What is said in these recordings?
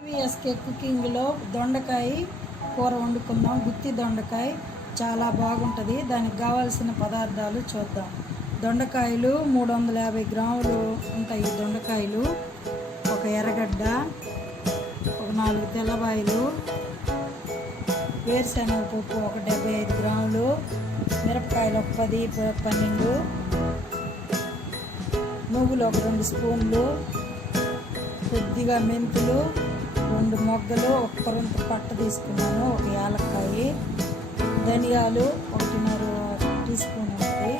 PVSK కుకింగ్లో దొండకాయ కూర వండుకుందాం. గుత్తి దొండకాయ చాలా బాగుంటుంది. దానికి కావాల్సిన పదార్థాలు చూద్దాం. దొండకాయలు 350 గ్రాములు ఉంటాయి. దొండకాయలు, ఒక ఎర్రగడ్డ, ఒక 4 తెల్లబాయలు, వేరుశనగ పప్పు ఒక 75 గ్రాములు, మిరపకాయలు ఒక 10-12, నువ్వులు ఒక 2 స్పూన్లు, కొద్దిగా మెంతులు 2 మొగ్గలు, ఒక కొరంత పట్ట తీసుకున్నాను, ఒక యాలక్కాయ, ధనియాలు 1.5 టీ స్పూన్ ఉంటుంది,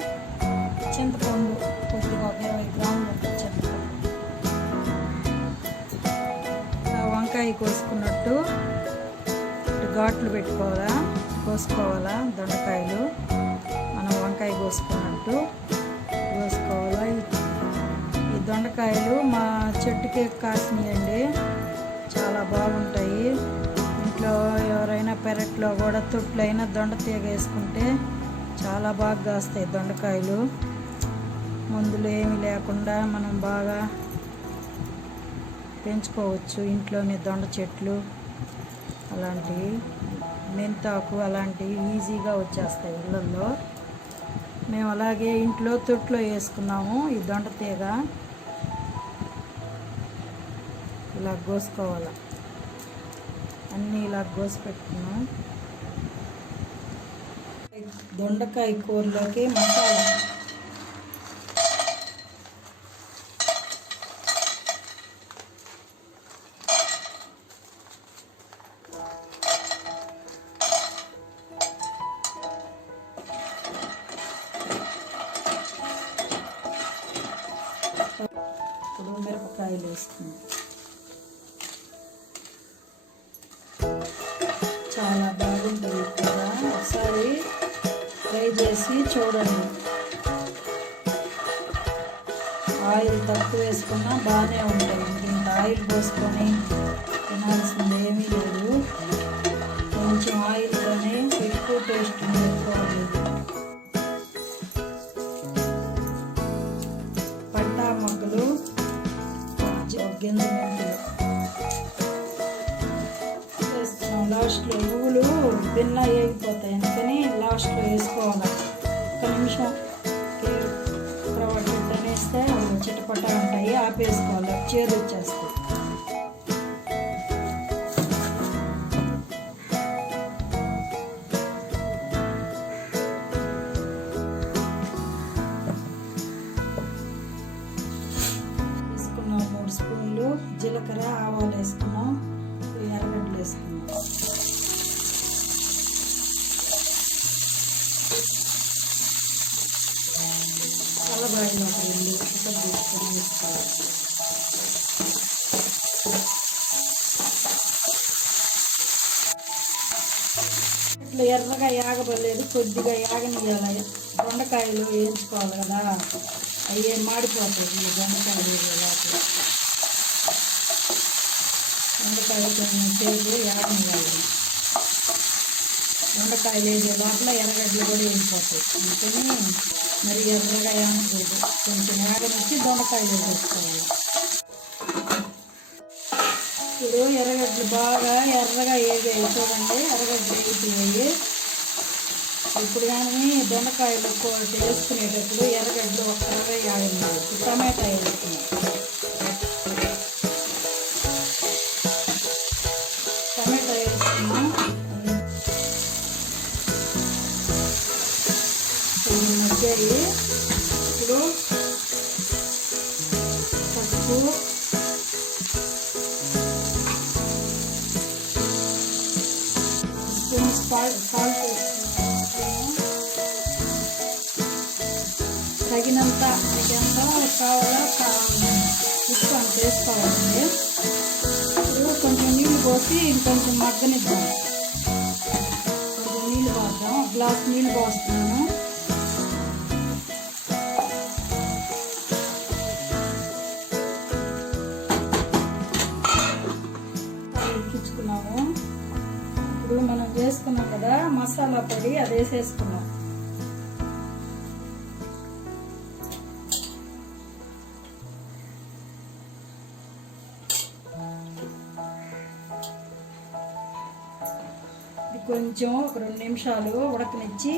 చింతపండు కొద్దిగా ఒక 20 గ్రాములు ఉంటుంది చింతపండు. వంకాయ కోసుకున్నట్టు ఘాట్లు కోసుకోవాలా. దొండకాయలు మనం వంకాయ కోసుకున్నట్టు కోసుకోవాలా. ఈ దొండకాయలు మా చెట్టుకి కాసినాయండి, చాలా బాగుంటాయి. ఇంట్లో ఎవరైనా పెరట్లో కూడా తొట్లైనా దొండ తీగ వేసుకుంటే చాలా బాగా కాస్తాయి దొండకాయలు. మందులు ఏమీ లేకుండా మనం బాగా పెంచుకోవచ్చు ఇంట్లోనే. దొండ చెట్లు అలాంటివి, మెంతాకు అలాంటివి ఈజీగా వచ్చేస్తాయి ఇళ్ళల్లో. మేము అలాగే ఇంట్లో తొట్లో వేసుకున్నాము. ఈ దొండ తీగ ఇలా కోసుకోవాలి. అన్నీ ఇలా కోసి పెట్టుకున్నాం. దొండకాయ కూరలోకి మసాలా ఇప్పుడు మిరపకాయలు వేసుకున్నాం. చాలా బాగుంటుంది కూడా, ఒకసారి ట్రై చేసి చూడండి. ఆయిల్ తక్కువ వేసుకున్నా బాగానే ఉంటాయి. ఇంత ఆయిల్ పోసుకొని తినాల్సింది ఏమీ లేదు. కొంచెం ఆయిల్లోనే ఎక్కువ టేస్ట్ పెట్టుకోవాలి. పట్టా మొక్కలు, గింజ మెంతులు వేస్తున్నాం. లాస్ట్లో నువ్వులు భిన్న వేగిపోతాయి, అందుకని లాస్ట్లో వేసుకోవాలి. ఒక నిమిషం వేస్తే చిటపట ఉంటాయి, ఆపేసుకోవాలి, చేదు వచ్చేస్తాయి. వేసుకున్నాం 3 స్పూన్లు జీలకర్ర, ఆవాలు వేసుకున్నాం, ఎర్రగడ్డలు వేసుకున్నాం. తెల్లబాయలు ఒక 2 తీసుకొని వేసుకోవాలి. ఇట్లా ఎర్రగా యాగబడలేదు, కొద్దిగా యాగనియాలి. దొండకాయలు వేయించుకోవాలి కదా, అవి మాడిపోతాయి. దొండకాయలు దొండకాయ కొంచెం సేపు యాగనియాలి. దొండకాయలు వేసే లోపల ఎర్రగడ్డలు కూడా వేసిపోతాయి, అందుకని మరి ఎర్రగా ఏమకూడదు. కొంచెం యాగనిచ్చి దొండకాయలు వేసుకోవాలి. ఇప్పుడు ఎర్రగడ్డలు బాగా ఎర్రగా వేగాయి చూడండి, ఎర్రగడ్డలు వేగిపోయాయి. ఇప్పుడు కానీ దొండకాయలు వేసుకునేటప్పుడు ఎర్రగడ్డలు ఒక్కరగా యాగనియాలి. టమాటా వేసుకున్నాం. టమాటా వేసుకున్నాం, మగ్గాయి. ఇప్పుడు పసుపు, సాల్ట్ తగినంత కావాలో ఉప్పు అంత వేసుకోవాలండి. ఇప్పుడు కొంచెం నీళ్ళు పోసి ఇంకొంచెం మగ్గనిద్దాం. కొంచెం నీళ్ళు పోద్దాం, 1 గ్లాస్ నీళ్ళు పోస్తున్నాను. ఎక్కించుకున్నాము. ఇప్పుడు మనం చేసుకున్నాం కదా మసాలా పొడి, అది వేసేసుకున్నాం. కొంచెం ఒక 2 నిమిషాలు ఉడకనిచ్చి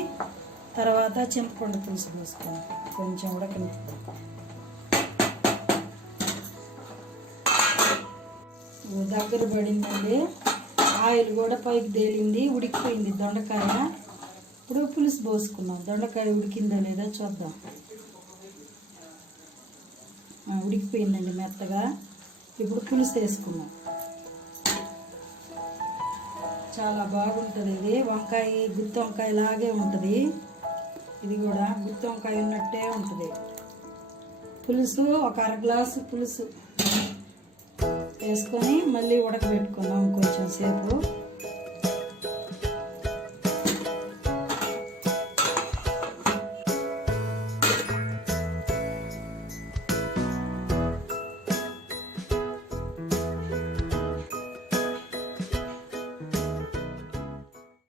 తర్వాత చింతపండు పులుసు పోసుకోండి. కొంచెం ఉడకని దగ్గర పడిందండి. ఆయిల్ కూడా పైకి తేలింది, ఉడికిపోయింది దొండకాయ. ఇప్పుడు పులుసు పోసుకున్నాం. దొండకాయ ఉడికిందో లేదో చూద్దాం. ఉడికిపోయిందండి మెత్తగా. ఇప్పుడు పులుసు వేసుకున్నాం. చాలా బాగుంటుంది ఇది. వంకాయ గుత్తి వంకాయ లాగే ఉంటుంది. ఇది కూడా గుత్తి వంకాయ ఉన్నట్టే ఉంటుంది. పులుసు ఒక 1/2 గ్లాసు పులుసు వేసుకొని మళ్ళీ ఉడకబెట్టుకున్నాం కొంచెం సేపు.